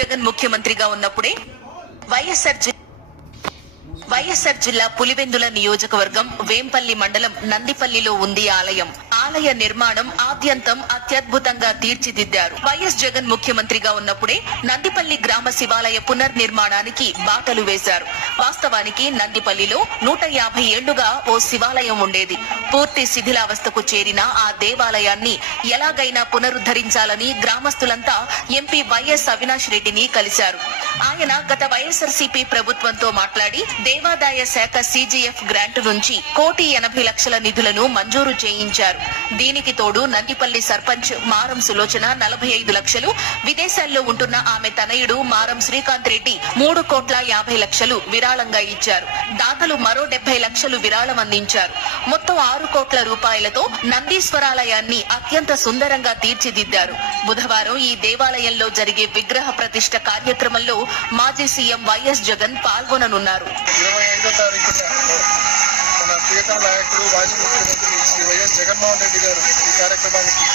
జగన్ ముఖ్యమంత్రిగా ఉన్నప్పుడే వైఎస్ఆర్ జిల్లా పులివెందుల నియోజకవర్గం వేంపల్లి మండలం నందిపల్లిలో ఉంది ఆలయం. ఆలయ నిర్మాణం ఆద్యంతం అత్యద్భుతంగా తీర్చిదిద్దారు. వైఎస్ జగన్ ముఖ్యమంత్రిగా ఉన్నప్పుడే నందిపల్లి గ్రామ శివాలయ పునర్నిర్మాణానికి బాటలు వేశారు. వాస్తవానికి నందిపల్లిలో 150 ఏళ్లుగా ఓ శివాలయం ఉండేది. పూర్తి శిథిలావస్థకు చేరిన ఆ దేవాలయాన్ని ఎలాగైనా పునరుద్ధరించాలని గ్రామస్తులంతా ఎంపీ వైఎస్ అవినాష్ రెడ్డిని కలిశారు. ఆయన గత వైఎస్ఆర్సీపీ ప్రభుత్వంతో మాట్లాడి దేవాదాయ శాఖ CGF గ్రాంట్ నుంచి 1,80,00,000 నిధులను మంజూరు చేయించారు. దీనికి తోడు నందిపల్లి సర్పంచ్ మారం సులోచన 45 లక్షలు, విదేశాల్లో ఉంటున్న ఆమె తనయుడు మారం శ్రీకాంత్ రెడ్డి 3,50,00,000 విరాళంగా ఇచ్చారు. దాతలు మరో 70 లక్షలు విరాళం అందించారు. మొత్తం 6 కోట్ల రూపాయలతో నందీశ్వరాలయాన్ని అత్యంత సుందరంగా తీర్చిదిద్దారు. బుధవారం ఈ దేవాలయంలో జరిగే విగ్రహ ప్రతిష్ఠ కార్యక్రమంలో మాజీ సీఎం వైఎస్ జగన్ పాల్గొననున్నారు. 25వ తారీఖున మన ప్రియతమ నాయకుడు మాజీ ముఖ్యమంత్రి శ్రీ వైఎస్ జగన్మోహన్ రెడ్డి గారు ఈ కార్యక్రమానికి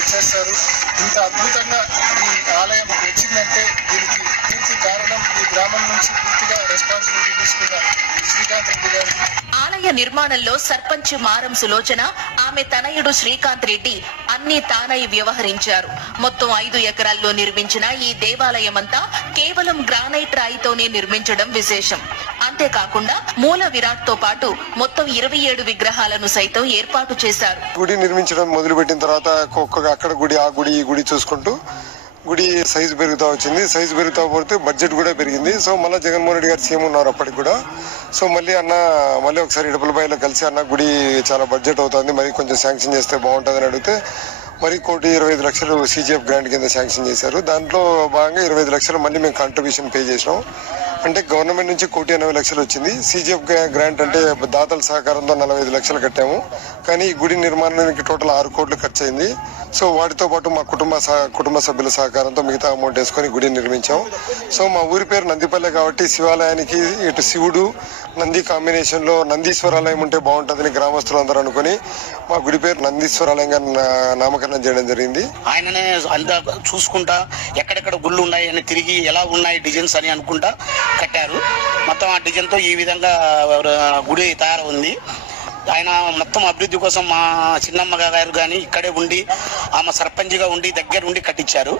ఇచ్చేస్తారు. ఇంత అద్భుతంగా ఈ ఆలయం వచ్చిందంటే దీనికి పూర్తి కారణం ఈ గ్రామం నుంచి పూర్తిగా రెస్పాన్సిబిలిటీ తీసుకున్న శ్రీకాంత్ రెడ్డి గారు. ఆలయ నిర్మాణంలో సర్పంచ్ మారం సులోచన, ఆమె తనయుడు శ్రీకాంత్ రెడ్డి అన్ని తానై వ్యవహరించారు. మొత్తం 5 ఎకరాల్లో నిర్మించిన ఈ దేవాలయమంతా కేవలం గ్రానైట్ రాయితోనే నిర్మించడం విశేషం. అంతేకాకుండా మూల విరాట్ తో పాటు మొత్తం 27 విగ్రహాలను సైతం ఏర్పాటు చేశారు. గుడి నిర్మించడం మొదలుపెట్టిన తర్వాత అక్కడ గుడి ఆ గుడి ఈ గుడి చూసుకుంటూ గుడి సైజు పెరుగుతూ వచ్చింది. సైజు పెరుగుతూ పోతే బడ్జెట్ కూడా పెరిగింది. సో మళ్ళీ జగన్మోహన్ రెడ్డి గారు సీఎం ఉన్నారు అప్పటికి కూడా. సో మళ్ళీ ఒకసారి ఇడపలబాయిలో కలిసి అన్న గుడి చాలా బడ్జెట్ అవుతుంది, మరి కొంచెం శాంక్షన్ చేస్తే బాగుంటుందని అడిగితే మరి 1,25,00,000 CGF గ్రాంట్ కింద శాంక్షన్ చేశారు. దాంట్లో భాగంగా 25 లక్షలు మళ్ళీ మేము కాంట్రిబ్యూషన్ పే చేసినాం. అంటే గవర్నమెంట్ నుంచి 1,80,00,000 వచ్చింది. CGF గ్రాంట్ అంటే దాతల సహకారంతో 45 లక్షలు కట్టాము. కానీ ఈ గుడి నిర్మాణానికి టోటల్ 6 కోట్లు ఖర్చు అయింది. సో వాటితో పాటు మా కుటుంబ సభ్యుల సహకారంతో మిగతా అమౌంట్ వేసుకొని గుడి నిర్మించాం. సో మా ఊరి పేరు నందిపల్లె కాబట్టి శివాలయానికి ఇటు శివుడు నంది కాంబినేషన్ లో నందీశ్వరాలయం ఉంటే బాగుంటుందని గ్రామస్తులందరూ అనుకుని మా గుడి పేరు నందీశ్వరాలయంగా నామకరణం చేయడం జరిగింది. ఆయననే అంతా చూసుకుంటా ఎక్కడెక్కడ గుళ్ళు ఉన్నాయి అని తిరిగి ఎలా ఉన్నాయి డిజైన్స్ అని అనుకుంటా కట్టారు. మొత్తం ఆ డిజైన్ తో ఈ విధంగా గుడి తయారవుంది. ఆయన మొత్తం అభివృద్ధి కోసం మా చిన్నమ్మ గారు కానీ ఇక్కడే ఉండి ఆమె సర్పంచ్గా ఉండి దగ్గర ఉండి కట్టించారు.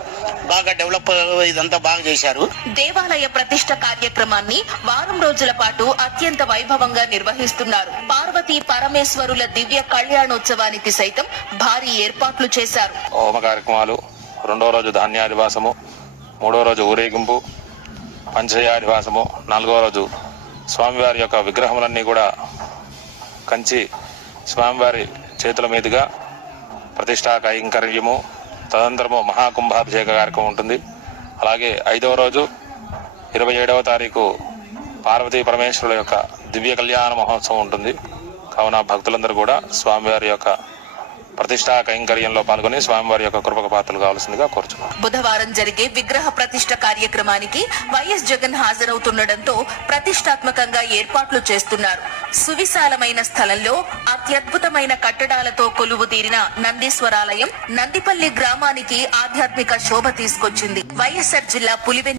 బాగా డెవలప్ ఇదంతా బాగా చేశారు. దేవాలయ ప్రతిష్ఠ కార్యక్రమాన్ని వారం రోజుల పాటు అత్యంత వైభవంగా నిర్వహిస్తున్నారు. పార్వతీ పరమేశ్వరుల దివ్య కళ్యాణోత్సవానికి సైతం భారీ ఏర్పాట్లు చేశారు. హోమ కార్యక్రమాలు, 2వ రోజు ధాన్యాధివాసము, 3వ రోజు ఊరేగింపు, పంచయాధివాసము, 4వ రోజు స్వామివారి యొక్క విగ్రహములన్నీ కూడా కంచి స్వామివారి చేతుల మీదుగా ప్రతిష్టా కైంకర్యము, తదనంతరము మహాకుంభాభిషేక కార్యక్రమం ఉంటుంది. అలాగే 5వ రోజు 27వ తారీఖు పార్వతీ పరమేశ్వరుల యొక్క దివ్య కళ్యాణ మహోత్సవం ఉంటుంది. కావున భక్తులందరూ కూడా స్వామివారి యొక్క ప్రతిష్టా కైంకర్యంలో పాల్గొని స్వామివారి యొక్క కృపకు పాత్రలు కావాల్సిందిగా కోరుచున్నాం. బుధవారం జరిగే విగ్రహ ప్రతిష్ఠ కార్యక్రమానికి వైఎస్ జగన్ హాజరవుతుండటంతో ప్రతిష్టాత్మకంగా ఏర్పాట్లు చేస్తున్నారు. సువిశాలమైన స్థలంలో అత్యద్భుతమైన కట్టడాలతో కొలువు తీరిన నందీశ్వరాలయం నందిపల్లి గ్రామానికి ఆధ్యాత్మిక శోభ తీసుకొచ్చింది. వైఎస్ఆర్ జిల్లా పులివెందుల